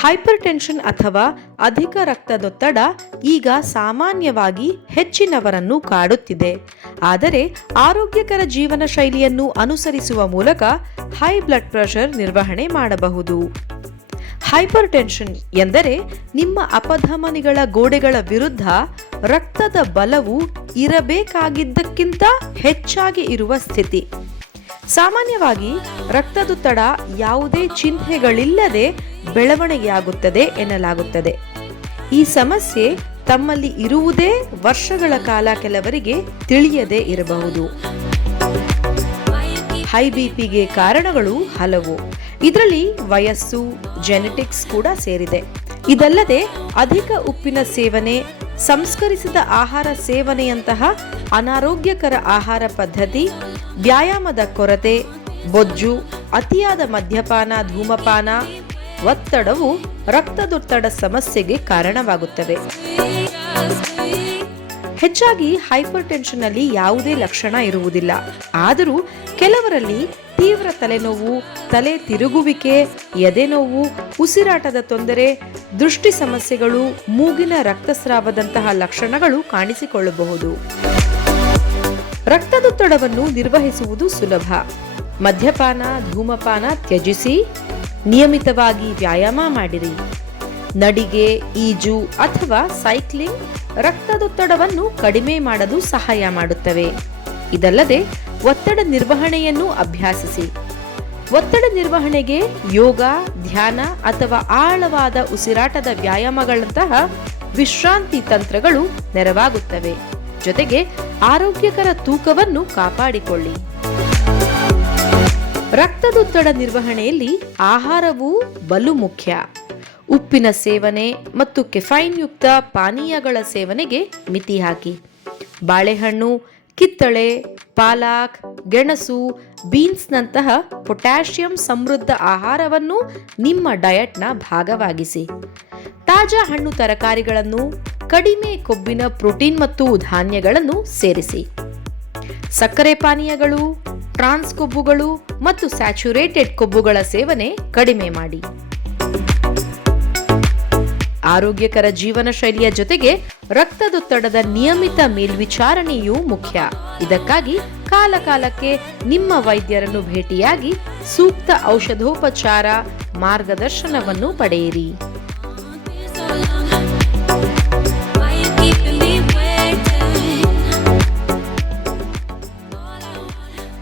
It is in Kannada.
ಹೈಪರ್ ಟೆನ್ಷನ್ ಅಥವಾ ಅಧಿಕ ರಕ್ತದೊತ್ತಡ ಈಗ ಸಾಮಾನ್ಯವಾಗಿ ಹೆಚ್ಚಿನವರನ್ನು ಕಾಡುತ್ತಿದೆ. ಆದರೆ ಆರೋಗ್ಯಕರ ಜೀವನ ಶೈಲಿಯನ್ನು ಅನುಸರಿಸುವ ಮೂಲಕ ಹೈ ಬ್ಲಡ್ ಪ್ರೆಷರ್ ನಿರ್ವಹಣೆ ಮಾಡಬಹುದು. ಹೈಪರ್ ಟೆನ್ಷನ್ ಎಂದರೆ ನಿಮ್ಮ ಅಪಧಮನಿಗಳ ಗೋಡೆಗಳ ವಿರುದ್ಧ ರಕ್ತದ ಬಲವು ಇರಬೇಕಾಗಿದ್ದಕ್ಕಿಂತ ಹೆಚ್ಚಾಗಿ ಇರುವ ಸ್ಥಿತಿ. ಸಾಮಾನ್ಯವಾಗಿ ರಕ್ತದೊತ್ತಡ ಯಾವುದೇ ಚಿಹ್ನೆಗಳಿಲ್ಲದೆ ಬೆಳವಣಿಗೆಯಾಗುತ್ತದೆ ಎನ್ನಲಾಗುತ್ತದೆ. ಈ ಸಮಸ್ಯೆ ತಮ್ಮಲ್ಲಿ ಇರುವುದೇ ವರ್ಷಗಳ ಕಾಲ ಕೆಲವರಿಗೆ ತಿಳಿಯದೇ ಇರಬಹುದು. ಹೈ ಬಿಪಿಗೆ ಕಾರಣಗಳು ಹಲವು. ಇದರಲ್ಲಿ ವಯಸ್ಸು ಜೆನೆಟಿಕ್ಸ್ ಕೂಡ ಸೇರಿದೆ. ಇದಲ್ಲದೆ ಅಧಿಕ ಉಪ್ಪಿನ ಸೇವನೆ ಸಂಸ್ಕರಿಸಿದ ಆಹಾರ ಸೇವನೆಯಂತಹ ಅನಾರೋಗ್ಯಕರ ಆಹಾರ ಪದ್ಧತಿ, ವ್ಯಾಯಾಮದ ಕೊರತೆ, ಬೊಜ್ಜು, ಅತಿಯಾದ ಮದ್ಯಪಾನ, ಧೂಮಪಾನ, ಒತ್ತಡವು ರಕ್ತದೊತ್ತಡ ಸಮಸ್ಯೆಗೆ ಕಾರಣವಾಗುತ್ತವೆ. ಹೆಚ್ಚಾಗಿ ಹೈಪರ್ ಟೆನ್ಷನ್ ಅಲ್ಲಿ ಯಾವುದೇ ಲಕ್ಷಣ ಇರುವುದಿಲ್ಲ. ಆದರೂ ಕೆಲವರಲ್ಲಿ ತೀವ್ರ ತಲೆನೋವು, ತಲೆ ತಿರುಗುವಿಕೆ ಎದೆನೋವು ಉಸಿರಾಟದ ತೊಂದರೆ, ದೃಷ್ಟಿ ಸಮಸ್ಯೆಗಳು, ಮೂಗಿನ ರಕ್ತಸ್ರಾವದಂತಹ ಲಕ್ಷಣಗಳು ಕಾಣಿಸಿಕೊಳ್ಳಬಹುದು. ರಕ್ತದೊತ್ತಡವನ್ನು ನಿರ್ವಹಿಸುವುದು ಸುಲಭ. ಮದ್ಯಪಾನ, ಧೂಮಪಾನ ತ್ಯಜಿಸಿ ನಿಯಮಿತವಾಗಿ ವ್ಯಾಯಾಮ ಮಾಡಿರಿ. ನಡಿಗೆ, ಈಜು ಅಥವಾ ಸೈಕ್ಲಿಂಗ್ ರಕ್ತದೊತ್ತಡವನ್ನು ಕಡಿಮೆ ಮಾಡಲು ಸಹಾಯ ಮಾಡುತ್ತವೆ. ಇದಲ್ಲದೆ ಒತ್ತಡ ನಿರ್ವಹಣೆಯನ್ನು ಅಭ್ಯಾಸಿಸಿ. ಒತ್ತಡ ನಿರ್ವಹಣೆಗೆ ಯೋಗ, ಧ್ಯಾನ ಅಥವಾ ಆಳವಾದ ಉಸಿರಾಟದ ವ್ಯಾಯಾಮಗಳಂತಹ ವಿಶ್ರಾಂತಿ ತಂತ್ರಗಳು ನೆರವಾಗುತ್ತವೆ. ಜೊತೆಗೆ ಆರೋಗ್ಯಕರ ತೂಕವನ್ನು ಕಾಪಾಡಿಕೊಳ್ಳಿ. ರಕ್ತದೊತ್ತಡ ನಿರ್ವಹಣೆಯಲ್ಲಿ ಆಹಾರವೂ ಬಲು ಮುಖ್ಯ. ಉಪ್ಪಿನ ಸೇವನೆ ಮತ್ತು ಕೆಫೈನ್ ಯುಕ್ತ ಪಾನೀಯಗಳ ಸೇವನೆಗೆ ಮಿತಿ ಹಾಕಿ. ಬಾಳೆಹಣ್ಣು, ಕಿತ್ತಳೆ, ಪಾಲಾಕ್, ಗೆಣಸು, ಬೀನ್ಸ್ನಂತಹ ಪೊಟ್ಯಾಷಿಯಂ ಸಮೃದ್ಧ ಆಹಾರವನ್ನು ನಿಮ್ಮ ಡಯಟ್ನ ಭಾಗವಾಗಿಸಿ. ತಾಜಾ ಹಣ್ಣು ತರಕಾರಿಗಳನ್ನು, ಕಡಿಮೆ ಕೊಬ್ಬಿನ ಪ್ರೋಟೀನ್ ಮತ್ತು ಧಾನ್ಯಗಳನ್ನು ಸೇರಿಸಿ. ಸಕ್ಕರೆ ಪಾನೀಯಗಳು, ಟ್ರಾನ್ಸ್ ಕೊಬ್ಬುಗಳು ಮತ್ತು ಸ್ಯಾಚುರೇಟೆಡ್ ಕೊಬ್ಬುಗಳ ಸೇವನೆ ಕಡಿಮೆ ಮಾಡಿ. ಆರೋಗ್ಯಕರ ಜೀವನ ಶೈಲಿಯ ಜೊತೆಗೆ ರಕ್ತದೊತ್ತಡದ ನಿಯಮಿತ ಮೇಲ್ವಿಚಾರಣೆಯೂ ಮುಖ್ಯ. ಇದಕ್ಕಾಗಿ ಕಾಲಕಾಲಕ್ಕೆ ನಿಮ್ಮ ವೈದ್ಯರನ್ನು ಭೇಟಿಯಾಗಿ ಸೂಕ್ತ ಔಷಧೋಪಚಾರ ಮಾರ್ಗದರ್ಶನವನ್ನು ಪಡೆಯಿರಿ.